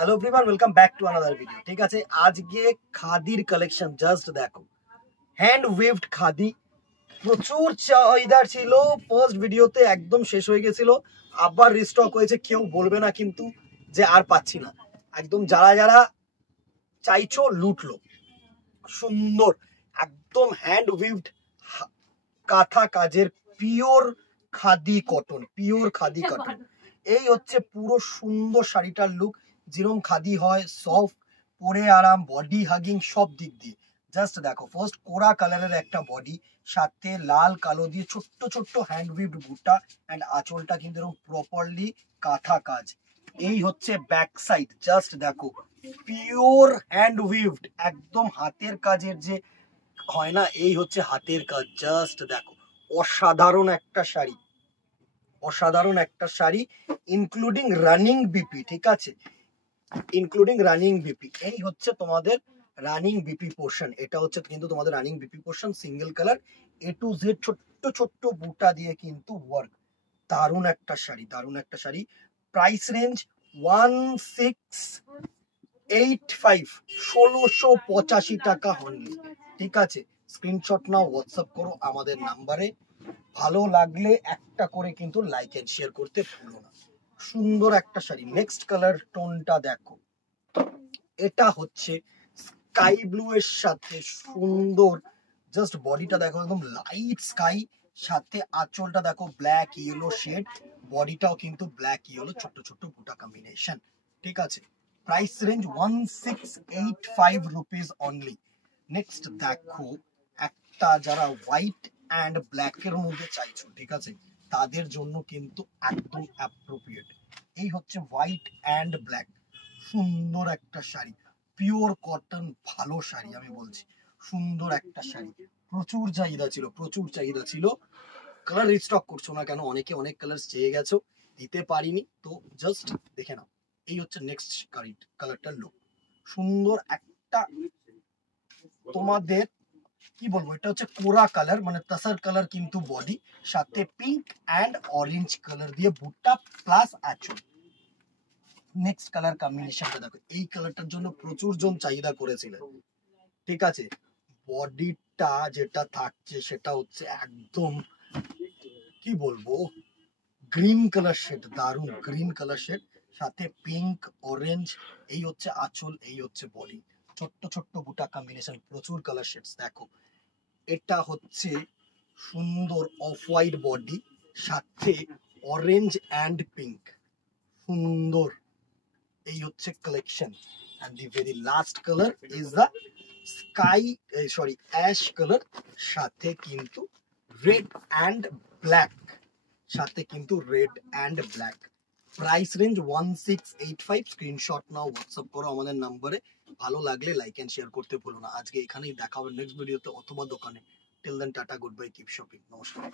Hello everyone, welcome back to another video. ঠিক আছে, আজকে খাদির কালেকশন জাস্ট দেখো। হ্যান্ড ওয়েভড খাদি প্রচুর চাহিদা ছিল, ফার্স্ট ভিডিওতে একদম শেষ হয়ে গেছিল, আবার রিস্টক হয়েছে। কেউ বলবে না কিন্তু যে আর পাচ্ছি না। একদম যারা যারা চাইছো লুটলো। সুন্দর একদম হ্যান্ড ওয়েভড কাঁথা কাজের pure khadi cotton, pure khadi cotton. এই হচ্ছে পুরো সুন্দর শাড়িটার লুক। যেরকম খাদি হয়, সফট, পরে আরাম, বডি হাগিং সব দিক দিয়ে। জাস্ট দেখো, ফার্স্ট কোরা কালারের একটা বডি, সাথে লাল কালো দিয়ে ছোট্ট ছোট্ট হ্যান্ড উইভড বুটা, অ্যান্ড আঁচলটা কিন্তু এরকম প্রপারলি কাঁথা কাজ। এই হচ্ছে ব্যাক সাইড, জাস্ট দেখো পিওর হ্যান্ড উইভড, একদম হাতের কাজের যে হয় না, এই হচ্ছে হাতের কাজ। জাস্ট দেখো, অসাধারণ একটা শাড়ি, অসাধারণ একটা শাড়ি, ইনক্লুডিং রানিং বিপি। ঠিক আছে, ইনক্লুডিং রানিং বিপি। এই হচ্ছে তোমাদের রানিং বিপি পোর্শন। এটা হচ্ছে কিন্তু তোমাদের running BP portion, single colour, A to Z ছোট্ট ছোট্ট বুটা দিয়ে কিন্তু ওয়ার্ক। দারুণ একটা শাড়ি, দারুণ একটা শাড়ি। প্রাইস রেঞ্জ 1685, 1685 টাকা অনলি। ঠিক আছে, স্ক্রিনশট নাও, হোয়াটসঅ্যাপ করো আমাদের নাম্বারে। ভালো লাগলে একটা করে কিন্তু লাইক এন্ড শেয়ার করতে ভুলো না। সুন্দর একটা শাড়ি। নেক্সট কালার টোনটা দেখো, এটা হচ্ছে স্কাই ব্লু এর সাথে সুন্দর, জাস্ট বডিটা দেখো একদম লাইট স্কাই, সাথে আঁচলটা দেখো ব্ল্যাক ইয়েলো শেড, বডিটাও কিন্তু ব্ল্যাক ইয়েলো, ছোট্ট ছোট্ট বুটা কম্বিনেশন। ঠিক আছে, price range 1685 rupees only. Next দেখো, একটা যারা হোয়াইট অ্যান্ড ব্ল্যাক এর মধ্যে চাইছো, ঠিক আছে, তাদের জন্য কিন্তু একদম অ্যাপ্রোপ্রিয়েট। এই হচ্ছে হোয়াইট অ্যান্ড ব্ল্যাক, সুন্দর একটা শাড়ি, পিওর কটন, ভালো শাড়ি আমি বলছি। সুন্দর একটা শাড়ি, প্রচুর চাহিদা ছিল, প্রচুর চাহিদা ছিল। কালার রিস্টক করছো না কেন? অনেকে অনেক কালার চেয়ে গেছো, দিতে পারিনি, তো জাস্ট দেখে নাও। এই হচ্ছে নেক্সট কালারটার লুক। সুন্দর একটা তোমাদের কি বলবো, এটা হচ্ছে কোরা কালার, মানে তাসার কালার কিন্তু বডি, সাথে পিঙ্ক অ্যান্ড অরেঞ্জ কালার দিয়ে বুটটা প্লাস আঁচল। নেক্সট কালার কম্বিনেশনটা দেখো, এই কালারটার জন্য প্রচুর জন চাহিদা করেছিলেন। ঠিক আছে, বডিটা যেটা থাকছে সেটা হচ্ছে একদম কি বলবো, গ্রিন কালার শেড, দারুন গ্রিন কালার শেড, সাথে পিঙ্ক অরেঞ্জ। এই হচ্ছে আঁচল, এই হচ্ছে বডি, ছোট্ট ছোট্ট বুটা কম্বিনেশন, প্রচুর কালার শেডস দেখো। এটা হচ্ছে সুন্দর অফ হোয়াইট বডি, সাথে অরেঞ্জ অ্যান্ড পিঙ্ক, সুন্দর। এই হচ্ছে collection. And the very last colour is the sky, sorry ash colour, সাথে কিন্তু রেড অ্যান্ড ব্ল্যাক, সাথে কিন্তু red and black. Price range 1685। Screenshot নাও, হোয়াটসঅ্যাপ করো আমাদের নাম্বারে। ভালো লাগলে লাইক এন্ড শেয়ার করতে ভুলো না। আজকে এখানেই দেখা হবে নেক্সট ভিডিওতে অথবা দোকানে। Till then tata, good bye, keep shopping, নমস্কার।